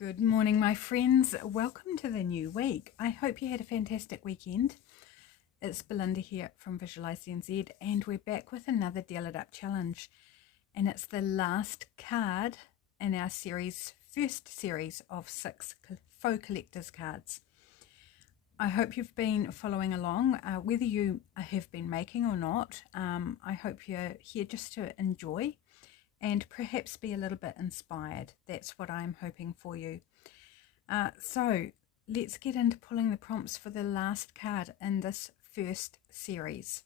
Good morning, my friends. Welcome to the new week. I hope you had a fantastic weekend. It's Belinda here from Visualize NZ, and we're back with another Deal It Up challenge. And it's the last card in our first series of 6 faux collector's cards. I hope you've been following along, whether you have been making or not. I hope you're here just to enjoy and perhaps be a little bit inspired. That's what I'm hoping for you. So let's get into pulling the prompts for the last card in this first series.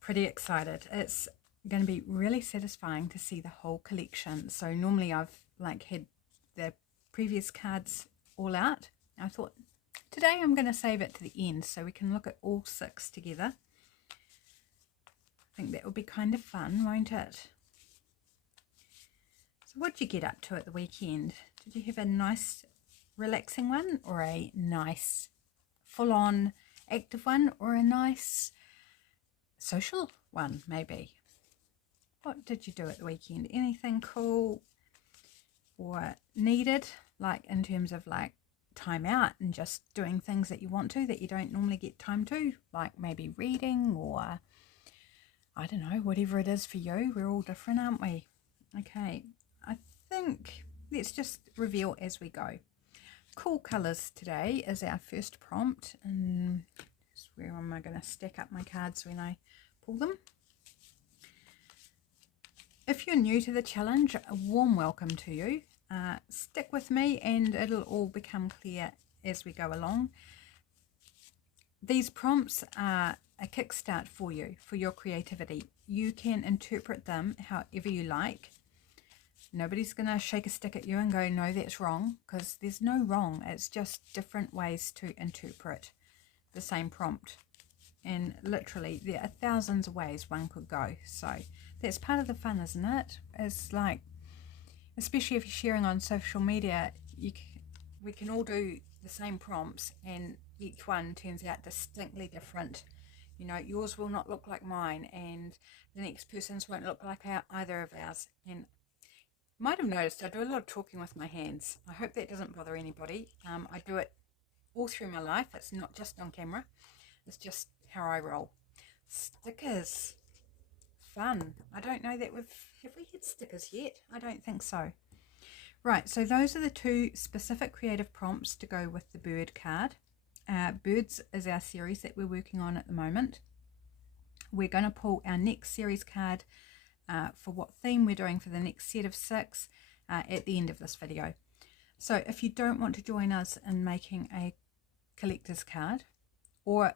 Pretty excited. It's going to be really satisfying to see the whole collection. So normally I've had the previous cards all out. I thought today I'm going to save it to the end so we can look at all 6 together. I think that will be kind of fun, won't it? So what did you get up to at the weekend? Did you have a nice relaxing one, or a nice full-on active one, or a nice social one maybe? What did you do at the weekend? Anything cool or needed, like in terms of time out and just doing things that you want to that you don't normally get time to, like maybe reading, or I don't know, whatever it is for you. We're all different, aren't we? Okay, I think let's just reveal as we go. Cool colours today is our first prompt. And where am I going to stack up my cards when I pull them? If you're new to the challenge, a warm welcome to you. Stick with me and it'll all become clear as we go along. These prompts are a kickstart for you, for your creativity. You can interpret them however you like. Nobody's going to shake a stick at you and go, no, that's wrong, because there's no wrong. It's just different ways to interpret the same prompt. And literally, there are thousands of ways one could go. So that's part of the fun, isn't it? It's like, especially if you're sharing on social media, we can all do the same prompts and each one turns out distinctly different. You know, yours will not look like mine, and the next person's won't look like either of ours. And you might have noticed I do a lot of talking with my hands. I hope that doesn't bother anybody. I do it all through my life. It's not just on camera. It's just how I roll. Stickers. Fun. I don't know that have we had stickers yet? I don't think so. Right, so those are the 2 specific creative prompts to go with the bird card. Birds is our series that we're working on at the moment. We're going to pull our next series card for what theme we're doing for the next set of 6 at the end of this video. So if you don't want to join us in making a collector's card, or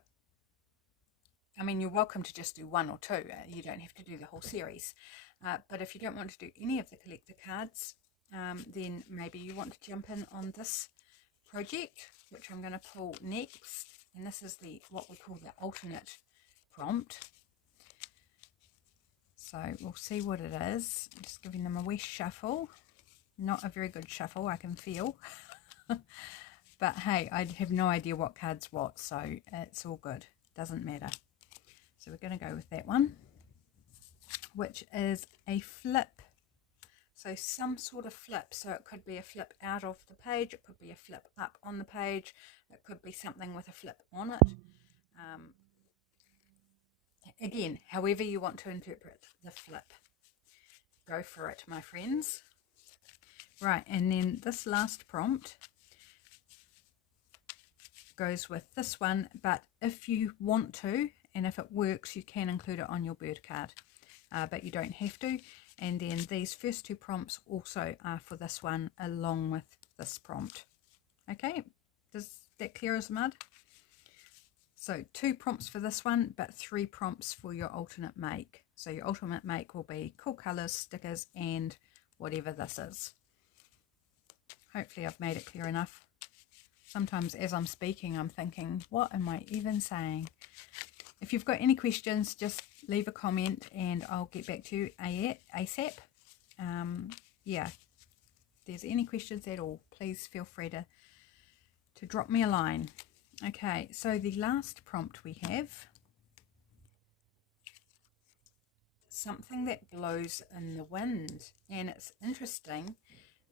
I mean, you're welcome to just do 1 or 2. You don't have to do the whole series. But if you don't want to do any of the collector cards, then maybe you want to jump in on this project, which I'm going to pull next. And this is what we call the alternate prompt. So we'll see what it is. I'm just giving them a wee shuffle. Not a very good shuffle, I can feel. But hey, I have no idea what card's what, so it's all good. Doesn't matter. So we're going to go with that one, which is a flip. So some sort of flip. So it could be a flip out of the page. It could be a flip up on the page. It could be something with a flip on it. Again, however you want to interpret the flip. Go for it, my friends. Right, and then this last prompt goes with this one, but if you want to, and if it works, you can include it on your bird card, but you don't have to. And then these first 2 prompts also are for this one, along with this prompt. Okay, is that clear as mud? So 2 prompts for this one, but 3 prompts for your alternate make. So your alternate make will be cool colors, stickers, and whatever this is. Hopefully I've made it clear enough. Sometimes as I'm speaking, I'm thinking, what am I even saying? If you've got any questions, just leave a comment and I'll get back to you ASAP. Yeah, if there's any questions at all, please feel free to drop me a line. Okay, so the last prompt we have, something that blows in the wind. And it's interesting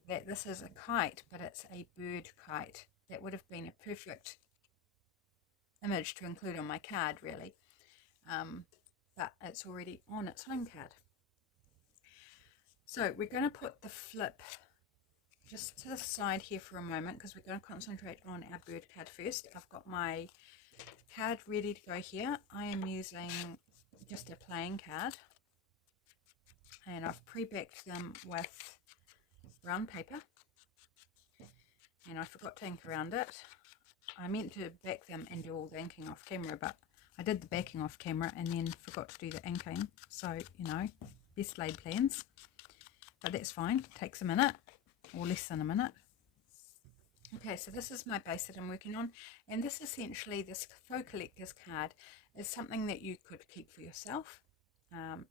that this is a kite, but it's a bird kite. That would have been a perfect image to include on my card, really. But it's already on its home card. So we're going to put the flip just to the side here for a moment, because we're going to concentrate on our bird card first. I've got my card ready to go here. I am using just a plain card, and I've pre-backed them with brown paper, and I forgot to ink around it. I meant to back them and do all the inking off camera, but I did the backing off camera and then forgot to do the inking. So, you know, best laid plans, but that's fine. It takes a minute or less than a minute. Okay, so this is my base that I'm working on, and this essentially, this faux collector's card is something that you could keep for yourself,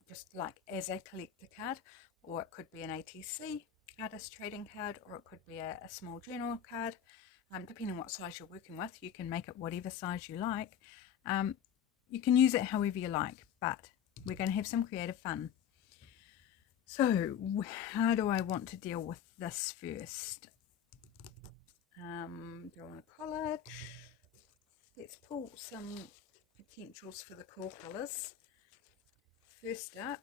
just like as a collector card, or it could be an ATC, artist trading card, or it could be a small journal card, depending on what size you're working with. You can make it whatever size you like. You can use it however you like, but we're going to have some creative fun. So how do I want to deal with this first? Do I want to collage? Let's pull some potentials for the cool colours. First up,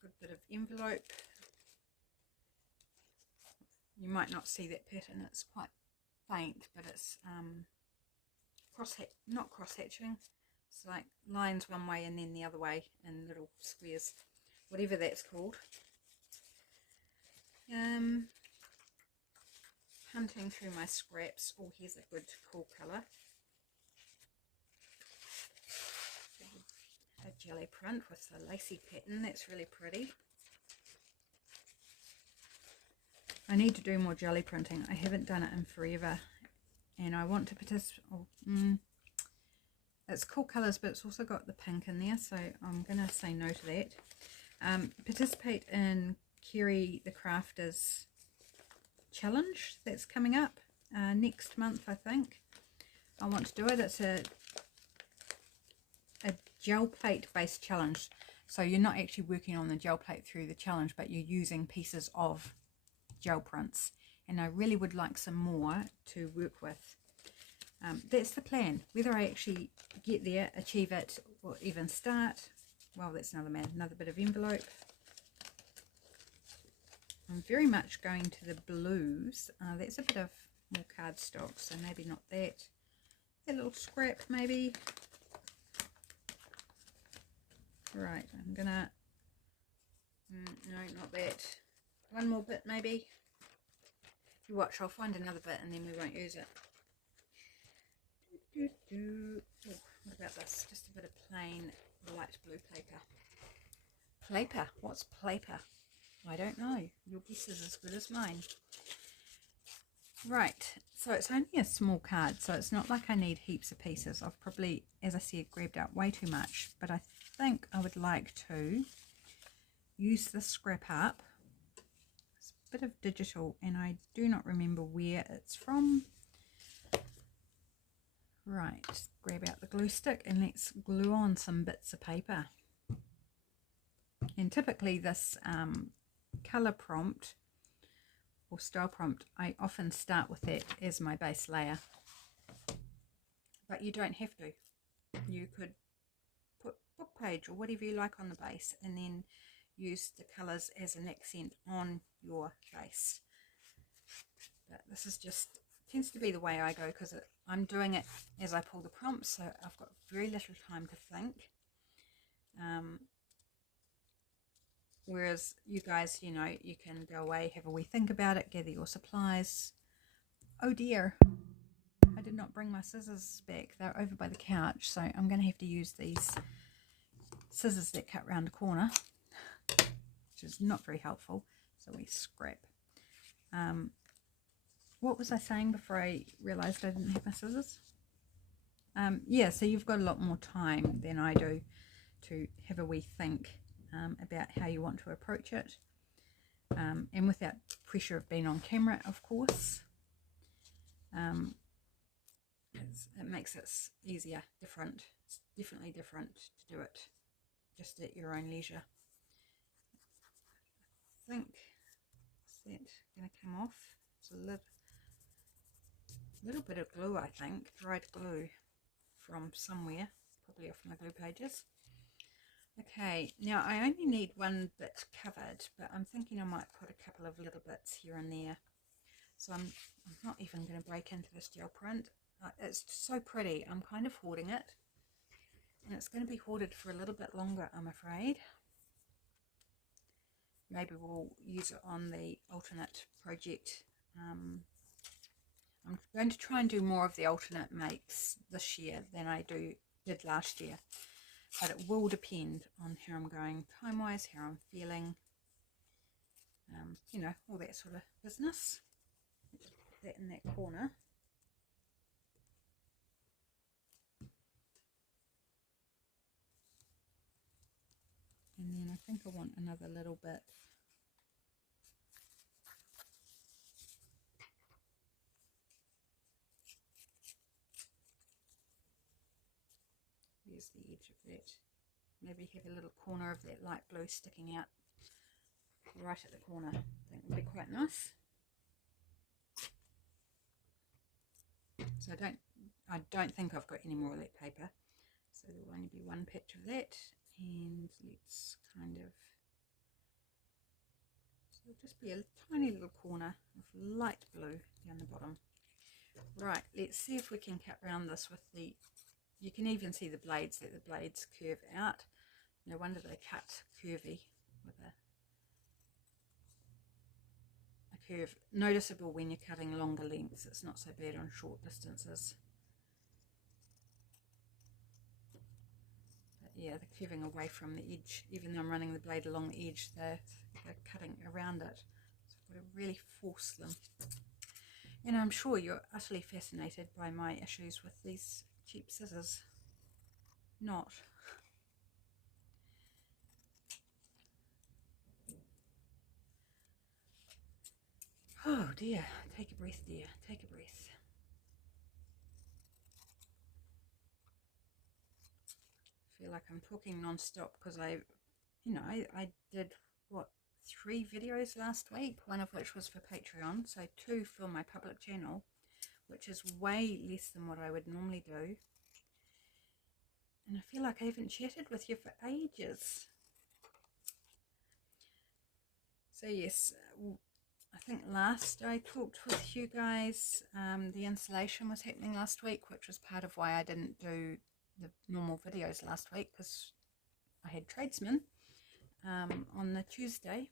good bit of envelope. You might not see that pattern, it's quite faint, but it's not cross-hatching. It's like lines one way and then the other way in little squares, whatever that's called. Hunting through my scraps. Oh, here's a good cool colour. A jelly print with a lacy pattern. That's really pretty. I need to do more jelly printing. I haven't done it in forever, and I want to participate. It's cool colours, but it's also got the pink in there, so I'm going to say no to that. Participate in Kerry the Crafter's challenge that's coming up next month, I think. I want to do it. It's a gel plate based challenge, so you're not actually working on the gel plate through the challenge, but you're using pieces of gel prints, and I really would like some more to work with. That's the plan. Whether I actually get there, achieve it, or even start, well, that's another matter. Another bit of envelope. I'm very much going to the blues. That's a bit of more cardstock, so maybe not that. A little scrap, maybe. Right, I'm gonna. No, not that. One more bit, maybe. You watch, I'll find another bit and then we won't use it. Oh, what about this? Just a bit of plain light blue paper. Paper? What's paper? I don't know. Your guess is as good as mine. Right, so it's only a small card, so it's not like I need heaps of pieces. I've probably, as I said, grabbed out way too much, but I think I would like to use this scrap up. It's a bit of digital, and I do not remember where it's from. Right, grab out the glue stick and let's glue on some bits of paper. And typically this colour prompt or style prompt, I often start with that as my base layer, but you don't have to. You could put book page or whatever you like on the base, and then use the colours as an accent on your base. But this is just tends to be the way I go, because I'm doing it as I pull the prompts, so I've got very little time to think. Whereas you guys, you know, you can go away, have a wee think about it, gather your supplies. Oh dear, I did not bring my scissors back. They're over by the couch, so I'm going to have to use these scissors that cut round the corner, which is not very helpful. So we scrap. What was I saying before I realised I didn't have my scissors? Yeah, so you've got a lot more time than I do to have a wee think about how you want to approach it, and without pressure of being on camera, of course. It makes it easier, different. It's definitely different to do it just at your own leisure. I think that going to come off? It's a little bit of glue, I think, dried glue from somewhere, probably off my glue pages. Okay, now I only need one bit covered, but I'm thinking I might put a couple of little bits here and there. So I'm not even going to break into this gel print. It's so pretty. I'm kind of hoarding it, and it's going to be hoarded for a little bit longer, I'm afraid. Maybe we'll use it on the alternate project. I'm going to try and do more of the alternate makes this year than I did last year, but it will depend on how I'm going time-wise, how I'm feeling, you know, all that sort of business. Just put that in that corner. And then I think I want another little bit. There's the edge of that. Maybe have a little corner of that light blue sticking out right at the corner. I think would be quite nice. So I don't think I've got any more of that paper. So there will only be one patch of that, and let's kind of, so it'll just be a tiny little corner of light blue down the bottom. Right, let's see if we can cut around this with the, you can even see the blades, that the blades curve out. No wonder they cut curvy with a curve. Noticeable when you're cutting longer lengths, it's not so bad on short distances. But yeah, they're curving away from the edge. Even though I'm running the blade along the edge, they're cutting around it. So I've got to really force them. And I'm sure you're utterly fascinated by my issues with these cheap scissors. Not. Oh dear, take a breath, dear, take a breath. I feel like I'm talking non-stop because I did, what, 3 videos last week, one of which was for Patreon, so 2 for my public channel, which is way less than what I would normally do. And I feel like I haven't chatted with you for ages. So yes, I think last I talked with you guys, the installation was happening last week, which was part of why I didn't do the normal videos last week, because I had tradesmen on the Tuesday,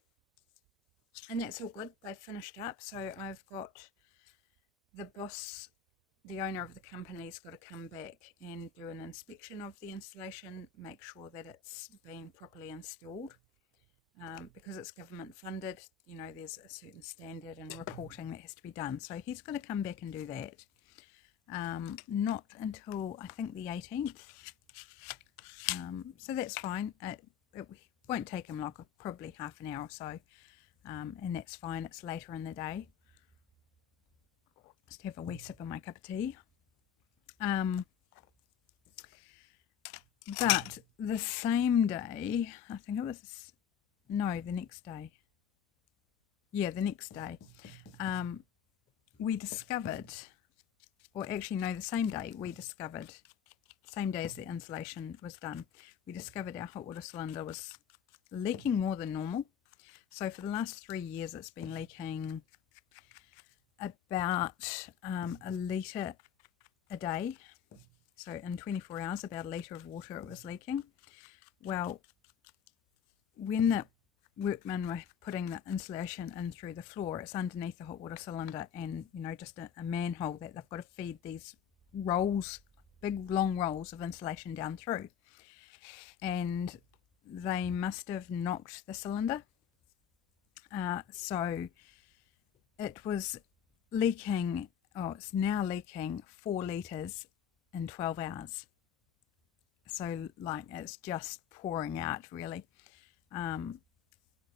and that's all good. They've finished up, so I've got the boss, the owner of the company's got to come back and do an inspection of the installation, make sure that it's been properly installed. Because it's government funded, you know, there's a certain standard and reporting that has to be done. So he's going to come back and do that. Not until I think the 18th. So that's fine. It won't take him like probably half an hour or so. And that's fine. It's later in the day. Just have a wee sip of my cup of tea. But the same day, I think it was, no, the next day. Yeah, the next day. We discovered, or actually no, the same day we discovered, same day as the installation was done, we discovered our hot water cylinder was leaking more than normal. So for the last 3 years it's been leaking about a litre a day. So in 24 hours, about a litre of water it was leaking. Well, when the workmen were putting the insulation in through the floor, it's underneath the hot water cylinder, and you know, just a manhole that they've got to feed these rolls, big long rolls of insulation down through, and they must have knocked the cylinder. So it was leaking, oh, it's now leaking 4 litres in 12 hours. So like it's just pouring out really.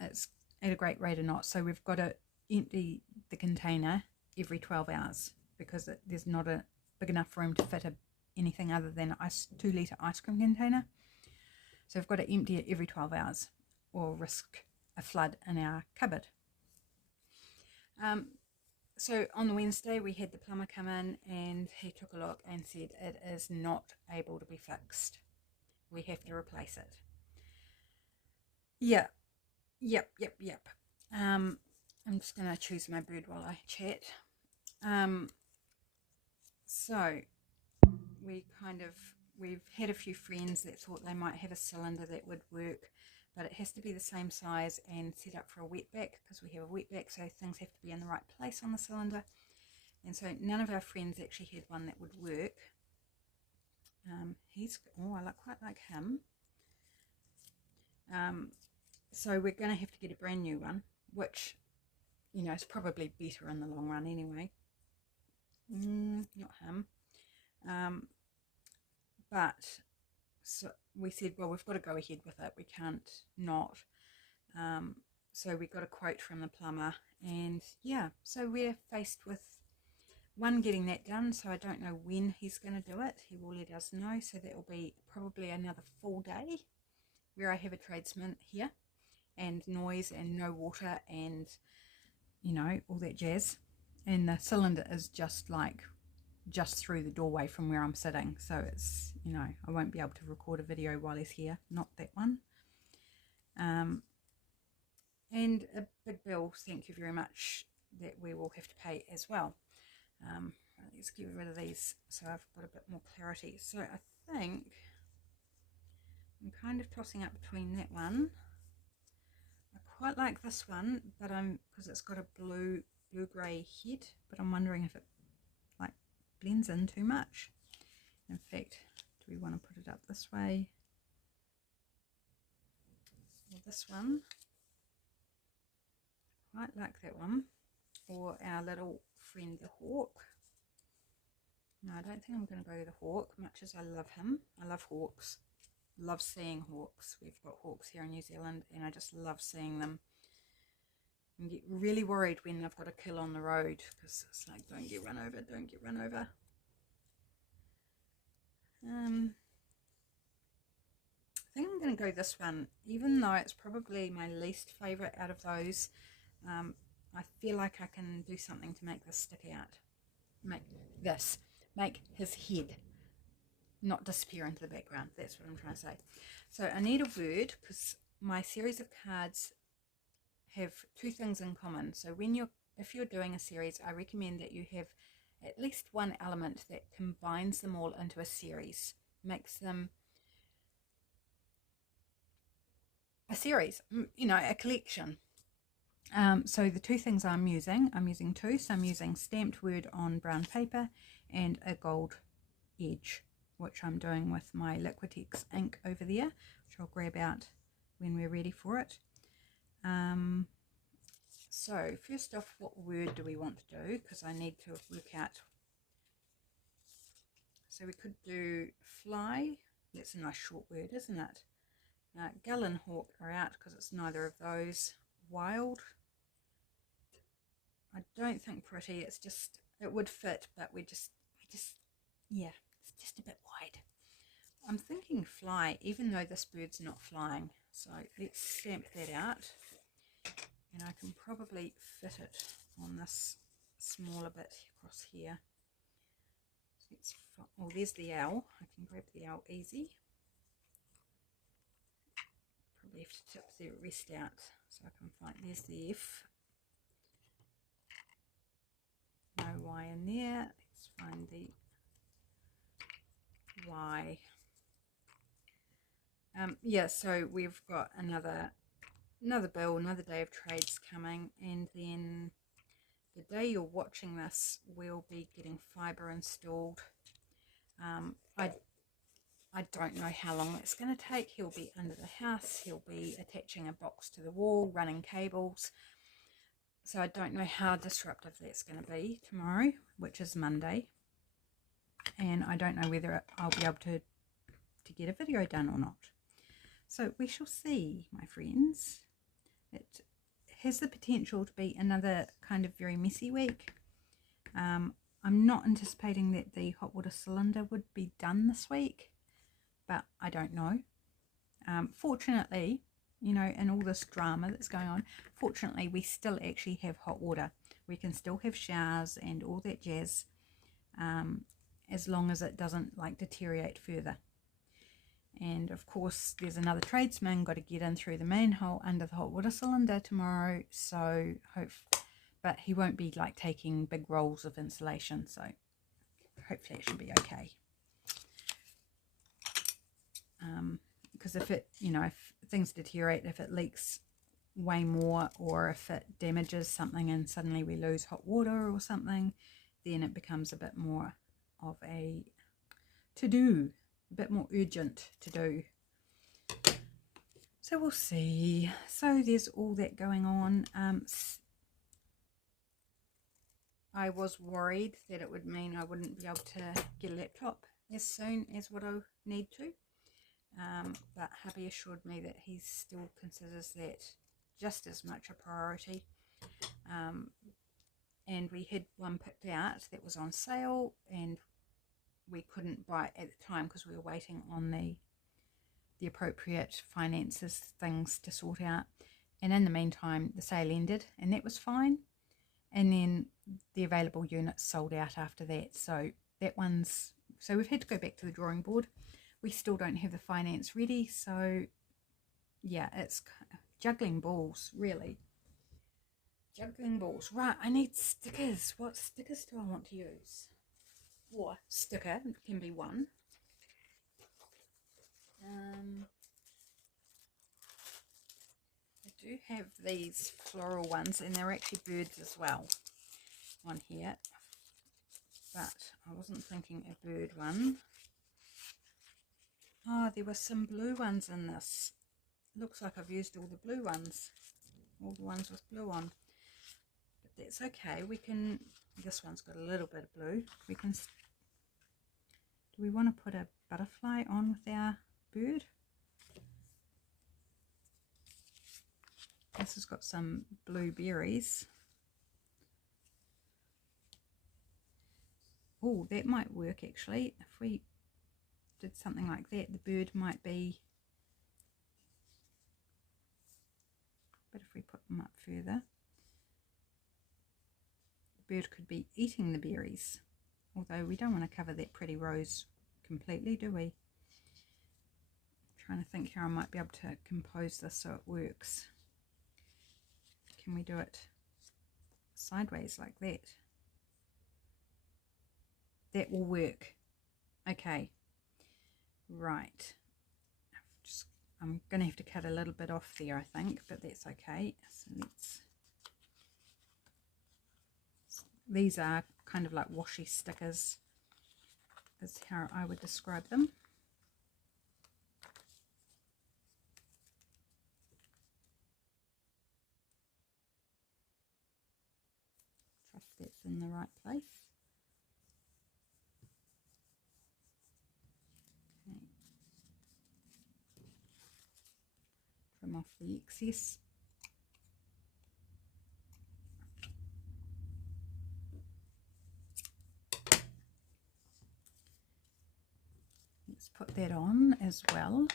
It's at a great rate of knots, so we've got to empty the container every 12 hours because there's not a big enough room to fit anything other than a 2 litre ice cream container. So we've got to empty it every 12 hours or risk a flood in our cupboard. So on the Wednesday we had the plumber come in and he took a look and said it is not able to be fixed. We have to replace it. Yeah, yep. I'm just going to choose my bird while I chat. So we've had a few friends that thought they might have a cylinder that would work, but it has to be the same size and set up for a wetback because we have a wetback, so things have to be in the right place on the cylinder. And so none of our friends actually had one that would work. I quite like him. So we're going to have to get a brand new one, which, you know, is probably better in the long run anyway. Not him. But so we said, well, we've got to go ahead with it. We can't not. So we got a quote from the plumber, and yeah, so we're faced with one, getting that done. So I don't know when he's going to do it. He will let us know. So that will be probably another full day where I have a tradesman here, and noise and no water and, you know, all that jazz. And the cylinder is just through the doorway from where I'm sitting, so it's, you know, I won't be able to record a video while he's here, not that one. And a big bill, thank you very much, that we will have to pay as well. Let's get rid of these so I've got a bit more clarity. So I think I'm kind of tossing up between that one. I quite like this one, but because it's got a blue grey head, but I'm wondering if it like blends in too much. In fact, do we want to put it up this way or this one? Quite like that one, or our little friend the hawk. No, I don't think I'm going to go to the hawk, much as I love him. I love hawks, love seeing hawks. We've got hawks here in New Zealand and I just love seeing them. I get really worried when I've got a kill on the road, because it's like, don't get run over, don't get run over. I think I'm going to go this one, even though it's probably my least favourite out of those. I feel like I can do something to make this stick out. Make his head not disappear into the background. That's what I'm trying to say. So I need a word, because my series of cards have two things in common. So if you're doing a series, I recommend that you have at least one element that combines them all into a series, makes them a series, you know, a collection. So the two things I'm using two. So I'm using stamped word on brown paper and a gold edge, which I'm doing with my Liquitex ink over there, which I'll grab out when we're ready for it. So first off, what word do we want to do? Because I need to work out. So we could do fly. That's a nice short word, isn't it? Gull and hawk are out because it's neither of those. Wild, I don't think pretty. It's just, it would fit, but yeah, it's just a bit wide. I'm thinking fly, even though this bird's not flying. So let's stamp that out, and I can probably fit it on this smaller bit across here. Oh, there's the owl. I can grab the owl easy. Probably have to tip the rest out so I can find. There's the F. No Y in there. Let's find the Y. Yeah, so we've got another bill, another day of trades coming, and then the day you're watching this, we'll be getting fibre installed. I don't know how long it's going to take. He'll be under the house, he'll be attaching a box to the wall, running cables. So I don't know how disruptive that's going to be tomorrow, which is Monday. And I don't know whether I'll be able to get a video done or not. So we shall see, my friends. It has the potential to be another kind of very messy week. I'm not anticipating that the hot water cylinder would be done this week, but I don't know. Fortunately, you know, in all this drama that's going on, fortunately we still actually have hot water, We can still have showers and all that jazz, as long as it doesn't like deteriorate further. And of course there's another tradesman got to get in through the manhole under the hot water cylinder tomorrow, so but he won't be like taking big rolls of insulation, so hopefully it should be okay. Because if it, if things deteriorate, if it leaks way more, or if it damages something and suddenly we lose hot water or something, then it becomes a bit more of a to-do, a bit more urgent to do. So we'll see. So there's all that going on. I was worried that it would mean I wouldn't be able to get a laptop as soon as what I need to. But hubby assured me that he still considers that just as much a priority. And we had one picked out that was on sale, and we couldn't buy it at the time because we were waiting on the appropriate finances things to sort out. And in the meantime, the sale ended, and that was fine. And then the available units sold out after that. So we've had to go back to the drawing board. We still don't have the finance ready. So yeah, it's juggling balls, really. Juggling balls. Right, I need stickers. What stickers do I want to use? Or sticker can be one. I do have these floral ones, and they're actually birds as well on here, but I wasn't thinking a bird one. Oh, there were some blue ones in this. Looks like I've used all the blue ones, all the ones with blue on, but that's okay. We can, this one's got a little bit of blue. We can, do we want to put a butterfly on with our bird? This has got some blueberries. Oh, that might work actually. If we did something like that, the bird might be, but if we put them up further, the bird could be eating the berries, although we don't want to cover that pretty rose completely, do we? I'm trying to think how I might be able to compose this so it works. Can we do it sideways like that? That will work. Okay, right. I'm going to have to cut a little bit off there, I think, but that's okay. So these are kind of like washi stickers, is how I would describe them. Trust that's in the right place. Okay. Trim off the excess. Let's put that on as well.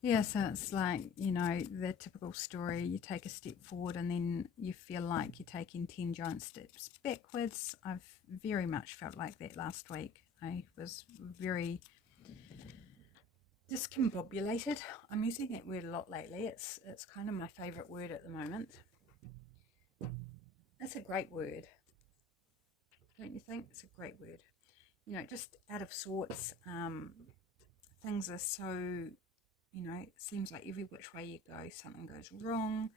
Yeah, so it's like, the typical story, you take a step forward and then you feel like you're taking 10 giant steps backwards. I've very much felt like that last week. I was very discombobulated. I'm using that word a lot lately. It's kind of my favourite word at the moment. It's a great word, don't you think? It's a great word. Just out of sorts. Things are so, it seems like every which way you go, something goes wrong.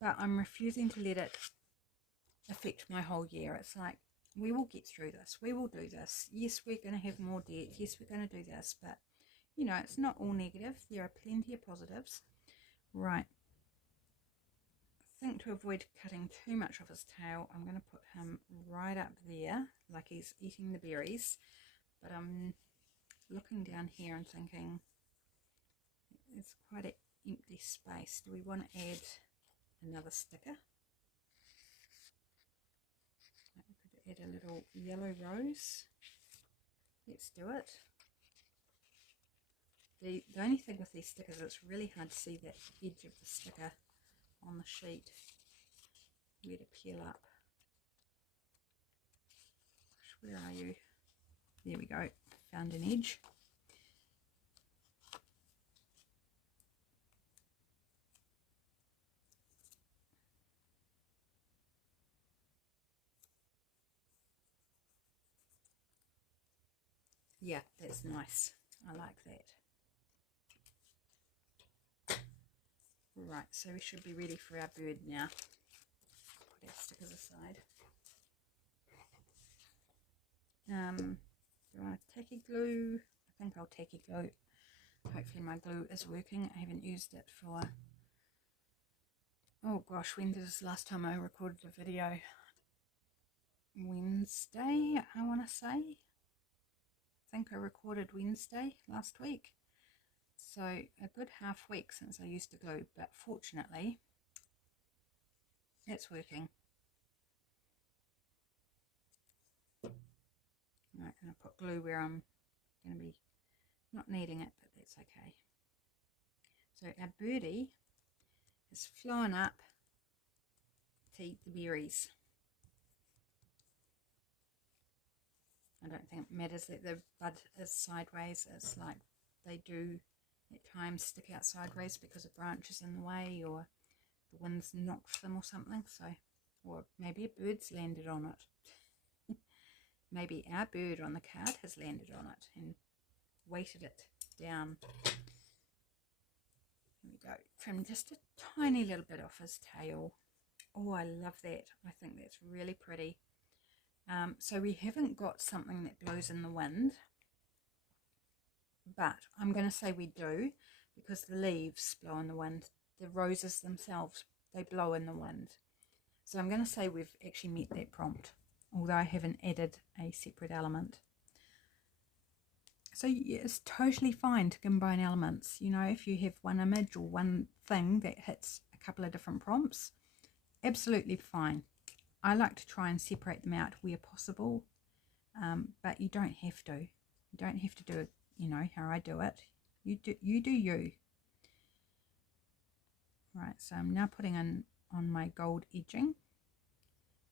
But I'm refusing to let it affect my whole year. It's like, we will get through this. We will do this. Yes, we're going to have more debt. Yes, we're going to do this. But, it's not all negative. There are plenty of positives. Right. I think to avoid cutting too much off his tail, I'm going to put him right up there, like he's eating the berries. But I'm looking down here and thinking, it's quite an empty space. Do we want to add another sticker? We could add a little yellow rose. Let's do it. The only thing with these stickers is it's really hard to see that edge of the sticker on the sheet, where to peel up. Where are you? There we go, found an edge. Yeah, that's nice. I like that. Right, so we should be ready for our bird now. Put our stickers aside. Do I tacky glue? I think I'll tacky glue. Hopefully my glue is working. I haven't used it for, oh gosh, when did this last time I recorded a video? Wednesday, I want to say. I think I recorded Wednesday last week. So a good half week since I used the glue, but fortunately it's working. Right, I'm going to put glue where I'm going to be not needing it, but that's okay. So our birdie is flown up to eat the berries. I don't think it matters that the bud is sideways. It's like they do at times stick out sideways because a branch is in the way or the wind's knocked them or something. So, or maybe a bird's landed on it. Maybe our bird on the card has landed on it and weighted it down. There we go. Trim just a tiny little bit off his tail. Oh, I love that. I think that's really pretty. So we haven't got something that blows in the wind, but I'm going to say we do because the leaves blow in the wind. The roses themselves, they blow in the wind. So I'm going to say we've actually met that prompt, although I haven't added a separate element. So it's totally fine to combine elements. You know, if you have one image or one thing that hits a couple of different prompts, absolutely fine. I like to try and separate them out where possible, but you don't have to. You don't have to do it, you know, how I do it. You do you. Right, so I'm now putting in on my gold edging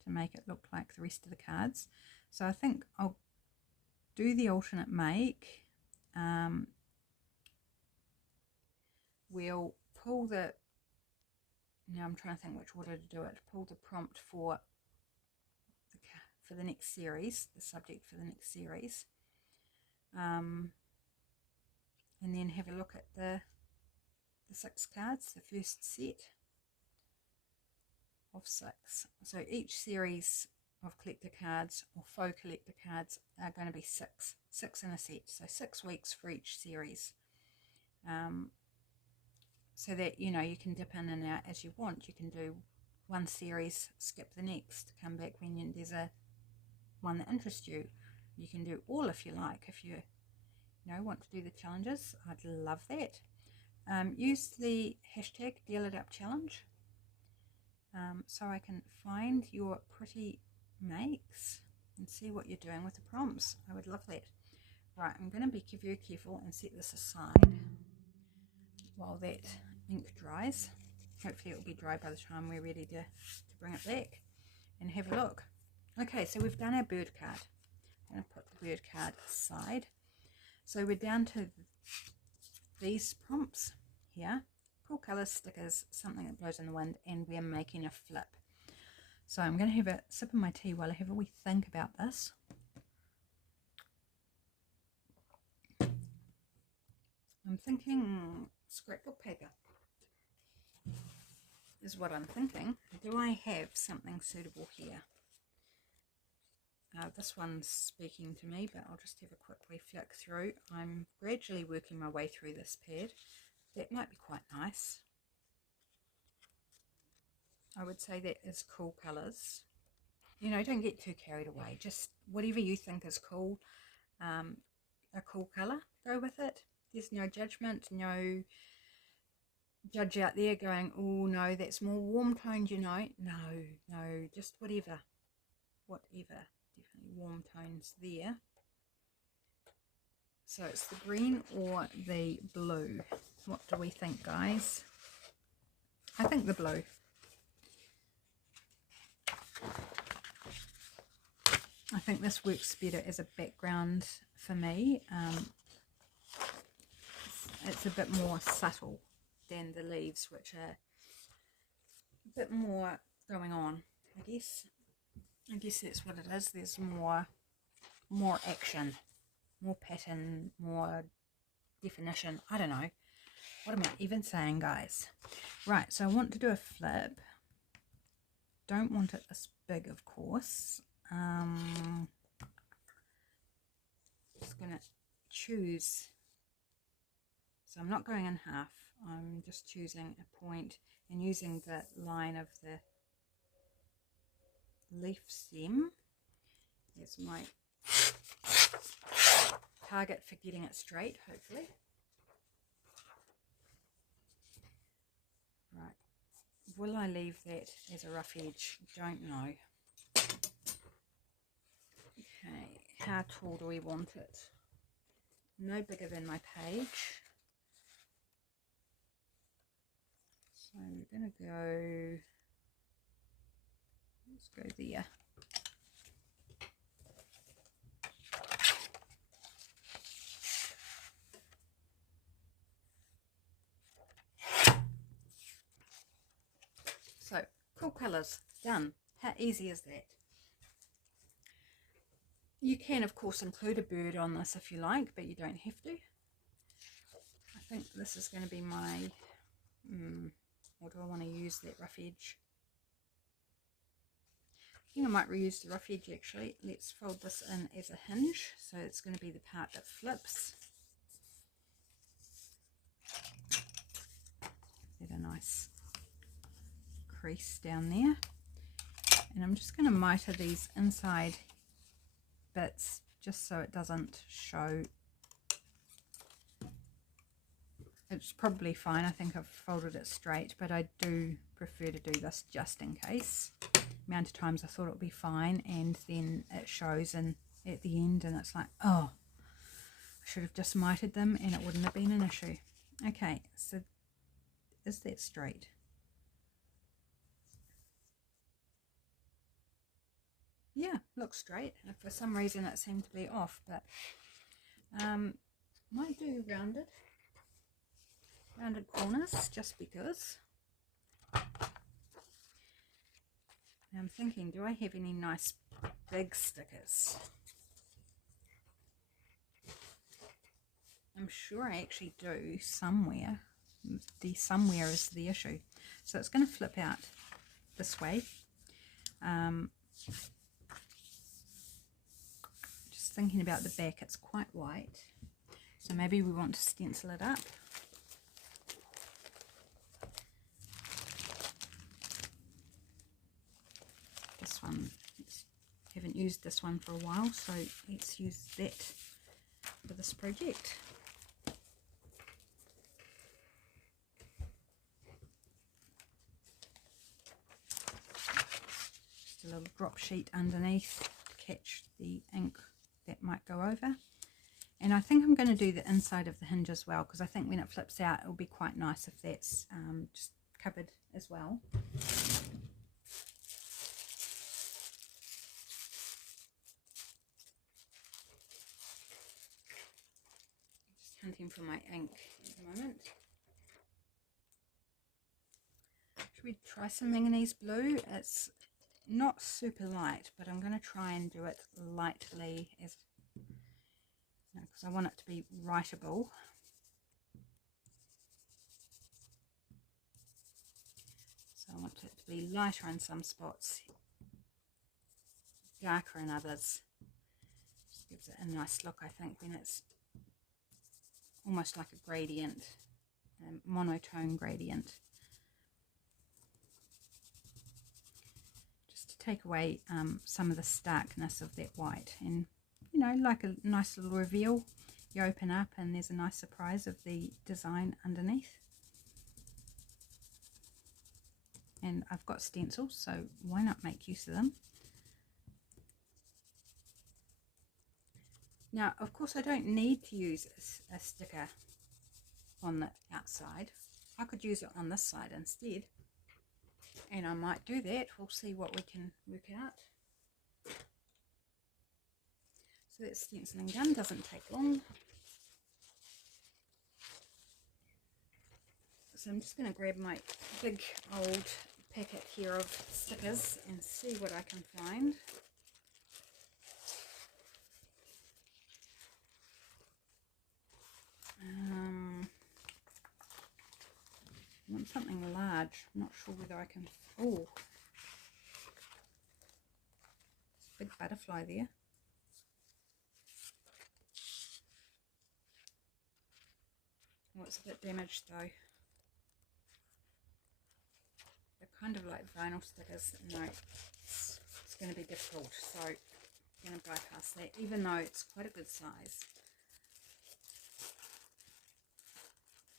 to make it look like the rest of the cards. So I think I'll do the alternate make. We'll pull the, now I'm trying to think which order to do it, pull the prompt for the next series, the subject for the next series, and then have a look at the 6 cards, the first set of 6. So each series of collector cards or faux collector cards are going to be 6 in a set, so 6 weeks for each series, so that, you know, you can dip in and out as you want. You can do one series, skip the next, come back when there's a one that interests you. You can do all if you like. If you want to do the challenges, I'd love that. Use the hashtag dealitupchallenge so I can find your pretty makes and see what you're doing with the prompts. I would love that. Right, I'm going to be very careful and set this aside while that ink dries. Hopefully it will be dry by the time we're ready to bring it back and have a look. Okay, so we've done our bird card. I'm going to put the bird card aside. So we're down to these prompts here. Cool colours, stickers, something that blows in the wind, and we're making a flip. So I'm going to have a sip of my tea while I have a wee think about this. I'm thinking scrapbook paper is what I'm thinking. Do I have something suitable here? This one's speaking to me, but I'll just have a quick wee flick through. I'm gradually working my way through this pad. That might be quite nice. I would say that is cool colours. You know, don't get too carried away. Just whatever you think is cool, a cool colour, go with it. There's no judgment, no judge out there going, oh no, that's more warm toned, you know. No, just whatever. Definitely warm tones there. So it's the green or the blue. What do we think, guys? I think the blue. I think this works better as a background for me. It's a bit more subtle than the leaves, which are a bit more going on, I guess. I guess that's what it is. There's more action, more pattern, more definition. I don't know. What am I even saying, guys? Right, so I want to do a flip. Don't want it this big, of course. Just going to choose. So I'm not going in half. I'm just choosing a point and using the line of the leaf stem as my target for getting it straight, hopefully. Right. Will I leave that as a rough edge? Don't know. Okay, how tall do we want it? No bigger than my page. So we're going to go, let's go there. So, cool colours, done. How easy is that? You can, of course, include a bird on this if you like, but you don't have to. I think this is going to be my, or do I want to use that rough edge? I think I might reuse the rough edge actually. Let's fold this in as a hinge, so it's going to be the part that flips. Get a nice crease down there. And I'm just going to miter these inside bits just so it doesn't show. It's probably fine. I think I've folded it straight, but I do prefer to do this just in case. The amount of times I thought it would be fine and then it shows and at the end and it's like, oh, I should have just mitered them and it wouldn't have been an issue. Okay, so is that straight? Yeah, looks straight. For some reason it seemed to be off, but might do rounded corners just because. Now I'm thinking, do I have any nice big stickers? I'm sure I actually do somewhere. The somewhere is the issue. So it's going to flip out this way. Just thinking about the back, it's quite white. So maybe we want to stencil it up. This one, haven't used this one for a while, so let's use that for this project. Just a little drop sheet underneath to catch the ink that might go over. And I think I'm going to do the inside of the hinge as well, because I think when it flips out, it'll be quite nice if that's just covered as well. Just hunting for my ink at the moment. Should we try some manganese blue? It's not super light, but I'm going to try and do it lightly as because I want it to be writable. So I want it to be lighter in some spots, darker in others. Just gives it a nice look, I think, when it's almost like a gradient, a monotone gradient. Just to take away some of the starkness of that white, and you know, like a nice little reveal. You open up and there's a nice surprise of the design underneath. And I've got stencils, so why not make use of them? Now, of course, I don't need to use a sticker on the outside. I could use it on this side instead, and I might do that. We'll see what we can work out. So that stenciling gun doesn't take long. So I'm just going to grab my big old packet here of stickers and see what I can find. I want something large. I'm not sure whether I can. Oh, it's a big butterfly there. Oh, it's a bit damaged though. They're kind of like vinyl stickers. No, it's going to be difficult. So I'm going to bypass that, even though it's quite a good size.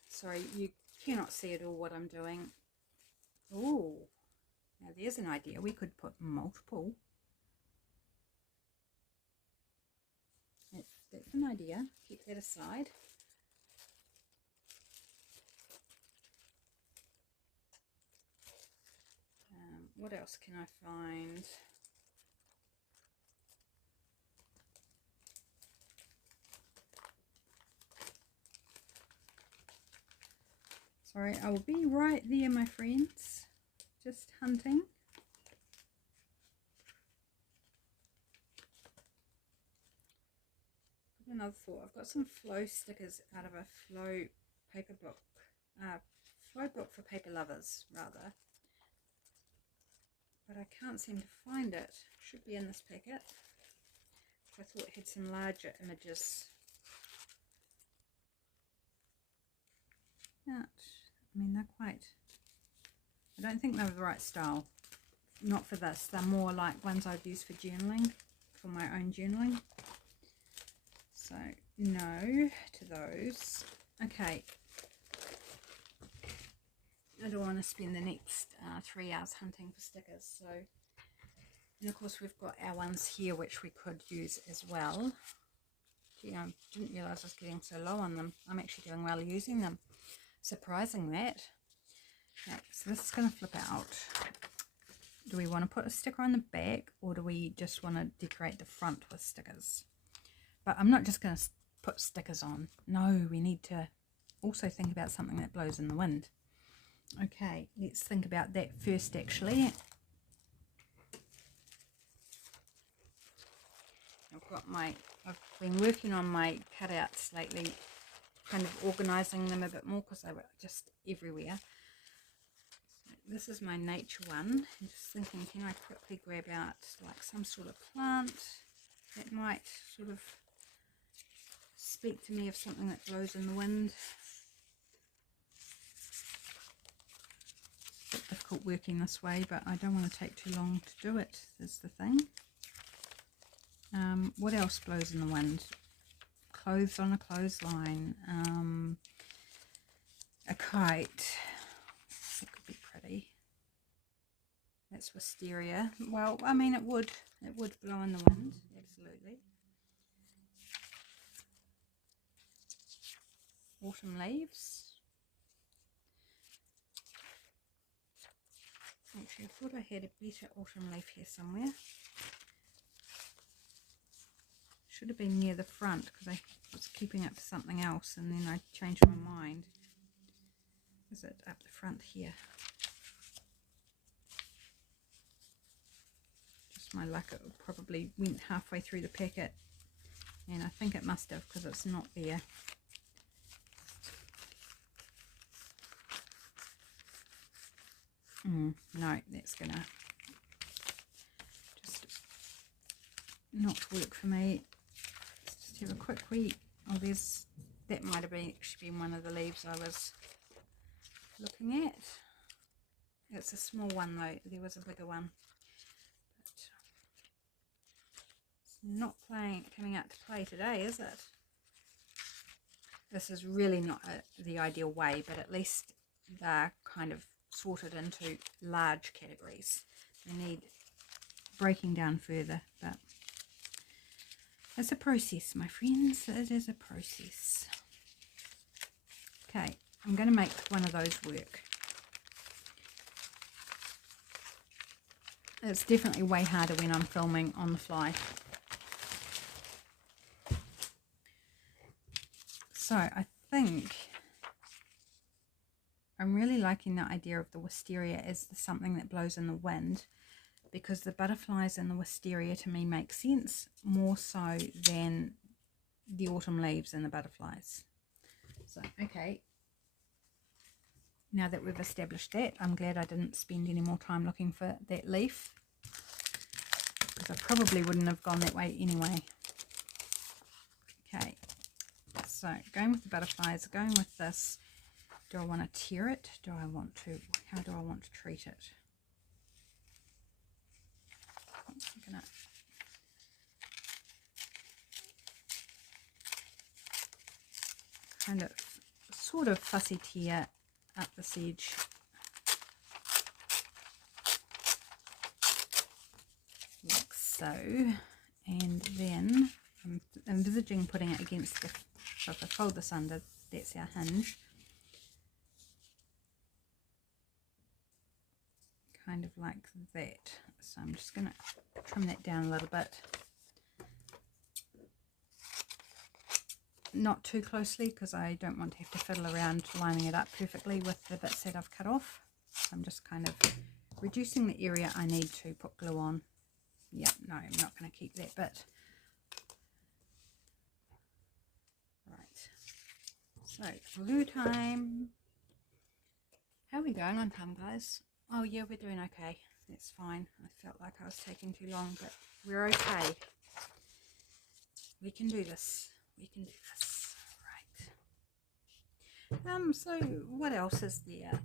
Sorry, you cannot see at all what I'm doing. Oh, now there's an idea. We could put multiple. That's an idea. Keep that aside. What else can I find? Sorry, I will be right there, my friends. Just hunting. Another thought. I've got some flow stickers out of a flow paper book. Flow book for paper lovers, rather. But I can't seem to find it. Should be in this packet. I thought it had some larger images. Yeah, I mean, they're quite... I don't think they're the right style. Not for this. They're more like ones I'd use for journaling, for my own journaling. So, no to those. Okay. I don't want to spend the next 3 hours hunting for stickers. So, and of course we've got our ones here which we could use as well. Gee, I didn't realise I was getting so low on them. I'm actually doing well using them. Surprising that. Okay, so this is going to flip out. Do we want to put a sticker on the back, or do we just want to decorate the front with stickers? But I'm not just going to put stickers on. No, we need to also think about something that blows in the wind. Okay, let's think about that first actually. I've been working on my cutouts lately, kind of organising them a bit more because they were just everywhere. So this is my nature one. I'm just thinking, can I quickly grab out like some sort of plant that might sort of speak to me of something that blows in the wind. It's a bit difficult working this way, but I don't want to take too long to do it, is the thing. What else blows in the wind? Clothes on a clothesline. A kite. That could be pretty. That's wisteria. Well, I mean, it would blow in the wind, absolutely. Autumn leaves. Actually, I thought I had a better autumn leaf here somewhere. Should have been near the front because I was keeping it for something else and then I changed my mind. Is it up the front here? Just my luck, it probably went halfway through the packet, and I think it must have because it's not there. No, that's gonna just not work for me. Let's just have a quick wee. Oh, that might have actually been one of the leaves I was looking at. It's a small one though. There was a bigger one. But it's not coming out to play today, is it? This is really not the ideal way, but at least they're kind of sorted into large categories. They need breaking down further, but It's a process, my friends. It is a process. Okay, I'm going to make one of those work. It's definitely way harder when I'm filming on the fly. So I think I'm really liking the idea of the wisteria as something that blows in the wind, because the butterflies and the wisteria to me make sense more so than the autumn leaves and the butterflies. So, okay, now that we've established that, I'm glad I didn't spend any more time looking for that leaf, because I probably wouldn't have gone that way anyway. Okay, so going with the butterflies, going with this. Do I want to tear it? Do I want to, how do I want to treat it? I'm gonna kind of sort of fussy tear up this edge. Like so. And then I'm envisaging putting it against the, so if I fold this under, that's our hinge. Kind of like that. So I'm just going to trim that down a little bit. Not too closely, because I don't want to have to fiddle around lining it up perfectly with the bits that I've cut off. So I'm just kind of reducing the area I need to put glue on. Yeah, no, I'm not going to keep that bit. Right. So, glue time. How are we going on time, guys? Oh yeah, we're doing okay. That's fine. I felt like I was taking too long, but we're okay. We can do this. We can do this. Right. So what else is there?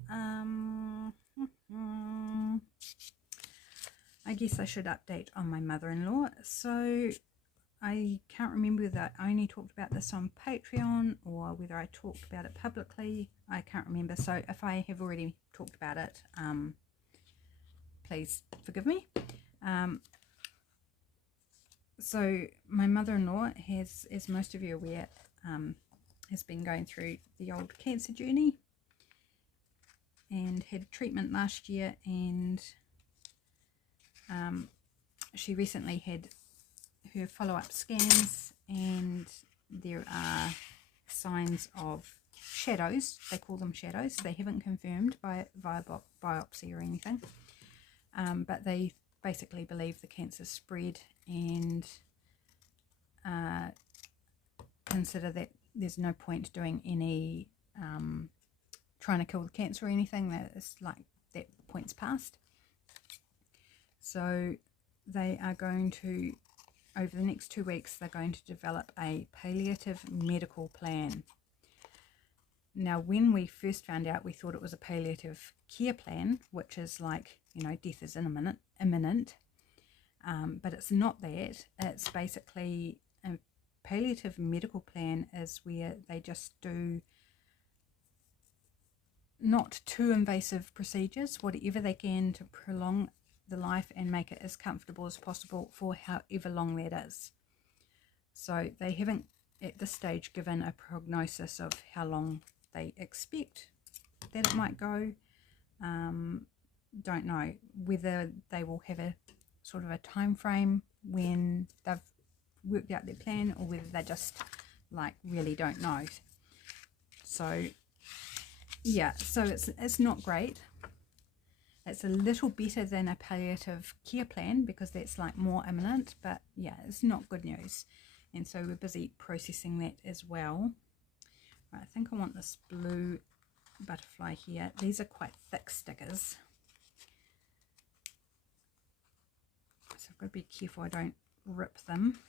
I guess I should update on my mother-in-law. So I can't remember whether I only talked about this on Patreon or whether I talked about it publicly. I can't remember. So if I have already talked about it, please forgive me. So my mother-in-law has, as most of you are aware, has been going through the old cancer journey and had treatment last year, and she recently had her follow-up scans, and there are signs of shadows. They call them shadows. They haven't confirmed via biopsy or anything, but they basically believe the cancer spread, and consider that there's no point doing any trying to kill the cancer or anything. That it's like that point's passed. So they are going to, over the next 2 weeks, they're going to develop a palliative medical plan. Now, when we first found out, we thought it was a palliative care plan, which is like, you know, death is imminent. But it's not that. It's basically a palliative medical plan is where they just do not too invasive procedures, whatever they can to prolong the life and make it as comfortable as possible for however long that is. So they haven't at this stage given a prognosis of how long they expect that it might go. Don't know whether they will have a sort of a time frame when they've worked out their plan, or whether they just like really don't know. So yeah, so it's not great. It's a little better than a palliative care plan because that's like more imminent, but yeah, it's not good news. And so we're busy processing that as well. Right, I think I want this blue butterfly here. These are quite thick stickers, so I've got to be careful I don't rip them.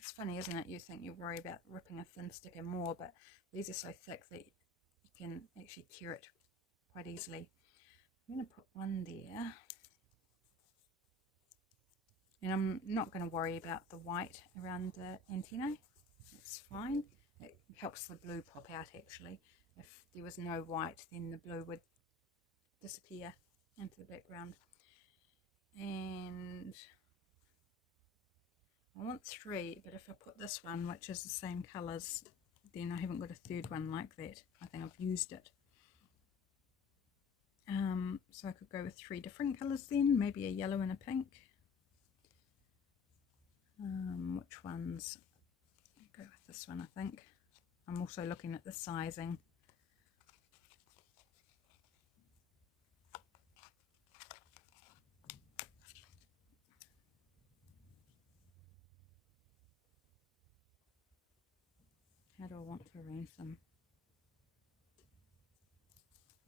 It's funny, isn't it? You think you worry about ripping a thin sticker more, but these are so thick that you can actually tear it quite easily. I'm going to put one there. And I'm not going to worry about the white around the antennae. It's fine. It helps the blue pop out actually. If there was no white, then the blue would disappear into the background. and I want 3, but if I put this one, which is the same colours, then I haven't got a third one like that. I think I've used it. So I could go with 3 different colours then, maybe a yellow and a pink. Which ones? I'll go with this one, I think. I'm also looking at the sizing. How do I want to arrange them?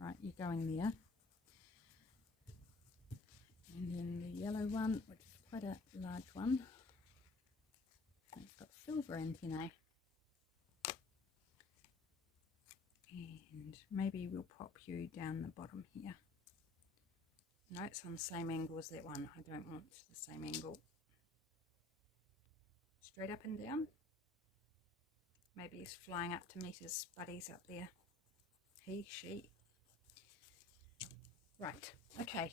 Right, you're going there. And then the yellow one, which is quite a large one. It's got silver antennae. And maybe we'll pop you down the bottom here. No, it's on the same angle as that one. I don't want the same angle. Straight up and down. Maybe he's flying up to meet his buddies up there. He, she. Right, okay.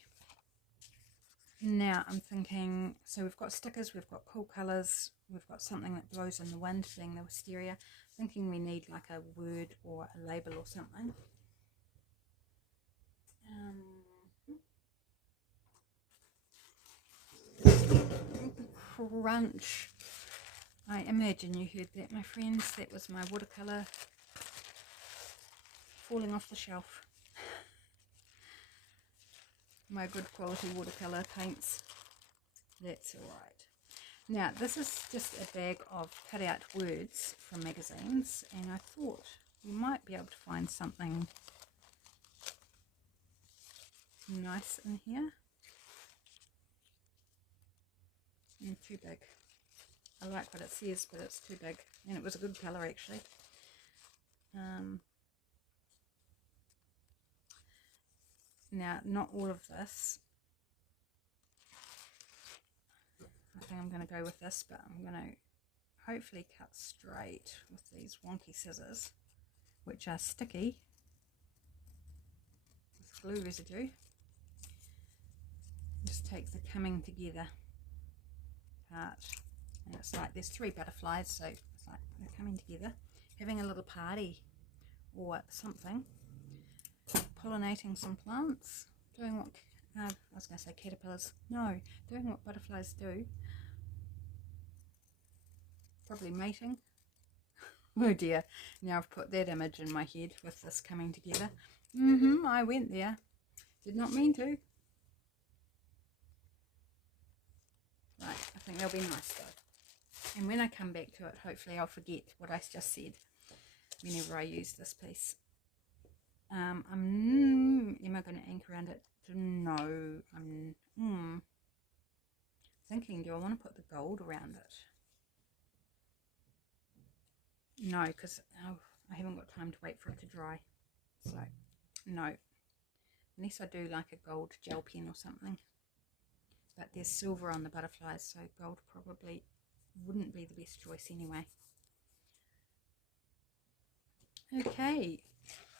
Now I'm thinking, so we've got stickers, we've got cool colours, we've got something that blows in the wind, being the wisteria. Thinking we need like a word or a label or something. Crunch. I imagine you heard that, my friends. That was my watercolour falling off the shelf. My good quality watercolour paints. That's alright. Now, this is just a bag of cut out words from magazines, and I thought you might be able to find something nice in here. And too big. I like what it says, but it's too big, and it was a good colour actually. Now, not all of this. I think I'm going to go with this, but I'm going to hopefully cut straight with these wonky scissors, which are sticky with glue residue. Just take the coming together part, and it's like there's 3 butterflies, so it's like they're coming together, having a little party or something, pollinating some plants, doing what I was going to say caterpillars, no, doing what butterflies do, probably mating. Oh dear, now I've put that image in my head with this coming together. I went there, did not mean to. Right, I think they'll be nice though. And when I come back to it, hopefully I'll forget what I just said whenever I use this piece. Am I going to ink around it? No. I'm thinking, do I want to put the gold around it? No, because I haven't got time to wait for it to dry. So, no. Unless I do like a gold gel pen or something. But there's silver on the butterflies, so gold probably wouldn't be the best choice anyway. Okay,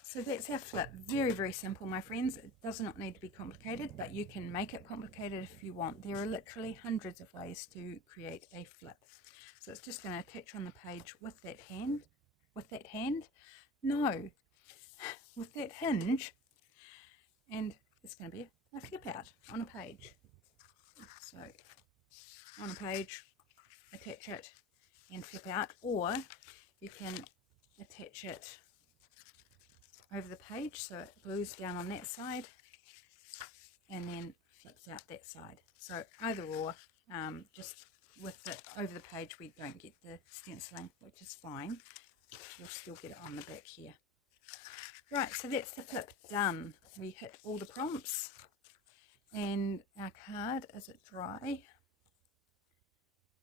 so that's our flip. Very, very simple, my friends. It does not need to be complicated, but you can make it complicated if you want. There are literally hundreds of ways to create a flip. So it's just going to attach on the page with that hand. With that hand? No. With that hinge. And it's going to be a flip out on a page. So on a page, attach it and flip out, or you can attach it over the page so it glues down on that side and then flips out that side. So either or, just with it over the page we don't get the stenciling, which is fine. You'll still get it on the back here. Right, so that's the flip done. We hit all the prompts. And our card, is it dry?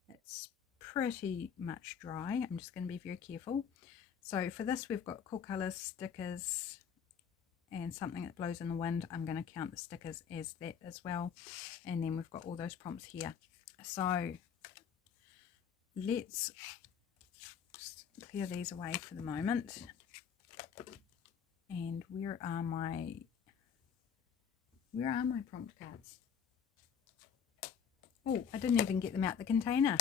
It's pretty much dry. I'm just going to be very careful. So for this we've got cool colours, stickers, and something that blows in the wind. I'm going to count the stickers as that as well. And then we've got all those prompts here. So let's just clear these away for the moment. And where are my prompt cards? Oh, I didn't even get them out the container.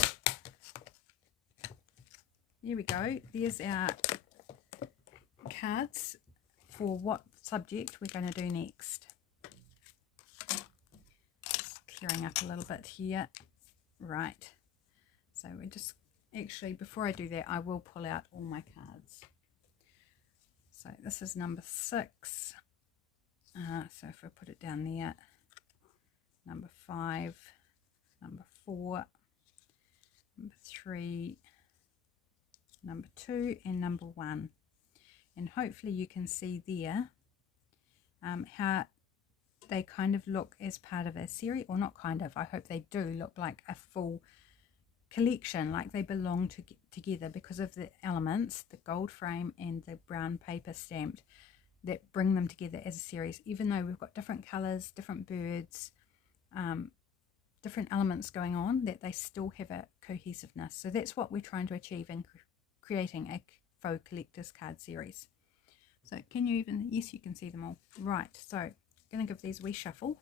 There we go. There's our cards for what subject we're going to do next. Just clearing up a little bit here. Right. So we're just, actually, before I do that, I will pull out all my cards. So this is number 6. So if I put it down there, number 5, number 4, number 3, number 2, and number 1. And hopefully you can see there how they kind of look as part of a series, or not kind of, I hope they do look like a full collection, like they belong together because of the elements, the gold frame and the brown paper stamped, that bring them together as a series. Even though we've got different colors, different birds, different elements going on, that they still have a cohesiveness. So that's what we're trying to achieve in creating a faux collector's card series. So can you even, yes, you can see them all. Right, so I'm going to give these a wee shuffle.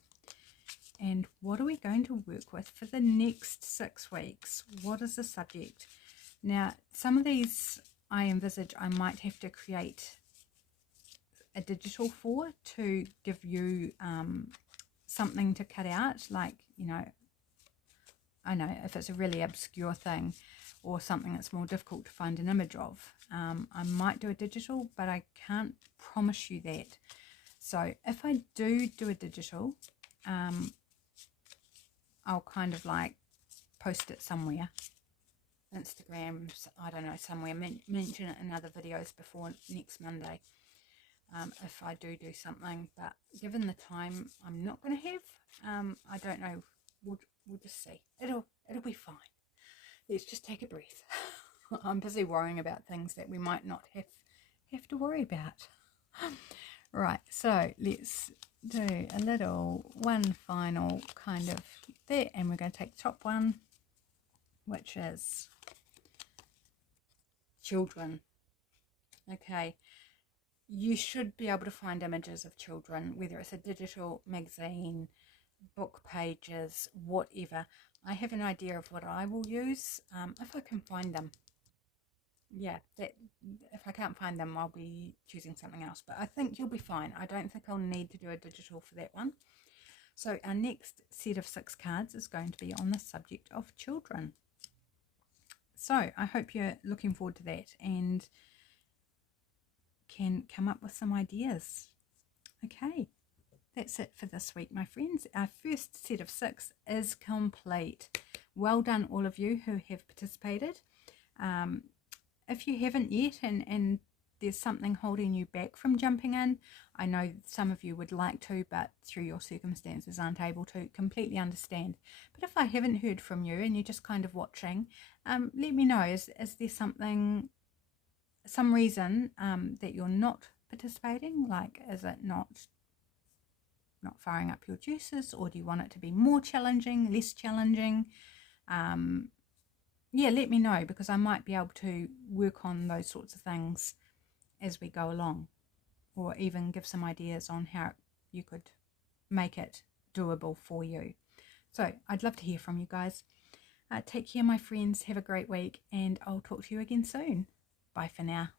And what are we going to work with for the next 6 weeks? What is the subject? Now, some of these I envisage I might have to create a digital for, to give you something to cut out, like, you know, I know if it's a really obscure thing or something that's more difficult to find an image of, I might do a digital, but I can't promise you that. So if I do a digital, I'll kind of like post it somewhere, Instagrams, I don't know, somewhere, mention it in other videos before next Monday, if I do something. But given the time I'm not going to have, I don't know, we'll just see. It'll be fine. Let's just take a breath. I'm busy worrying about things that we might not have to worry about. Right, so let's do a little one final kind of there, and we're going to take the top one, which is children. Okay, you should be able to find images of children, whether it's a digital magazine, book pages, whatever. I have an idea of what I will use, if I can find them. Yeah, if I can't find them, I'll be choosing something else, but I think you'll be fine. I don't think I'll need to do a digital for that one. So our next set of 6 cards is going to be on the subject of children. So I hope you're looking forward to that and can come up with some ideas. Okay, that's it for this week, my friends. Our first set of 6 is complete. Well done, all of you who have participated. If you haven't yet, and there's something holding you back from jumping in, I know some of you would like to, but through your circumstances aren't able to, completely understand. But if I haven't heard from you and you're just kind of watching, let me know. Is there some reason that you're not participating? Like, is it not firing up your juices, or do you want it to be more challenging, less challenging? Yeah, let me know, because I might be able to work on those sorts of things as we go along, or even give some ideas on how you could make it doable for you. So I'd love to hear from you guys. Take care, my friends. Have a great week, and I'll talk to you again soon. Bye for now.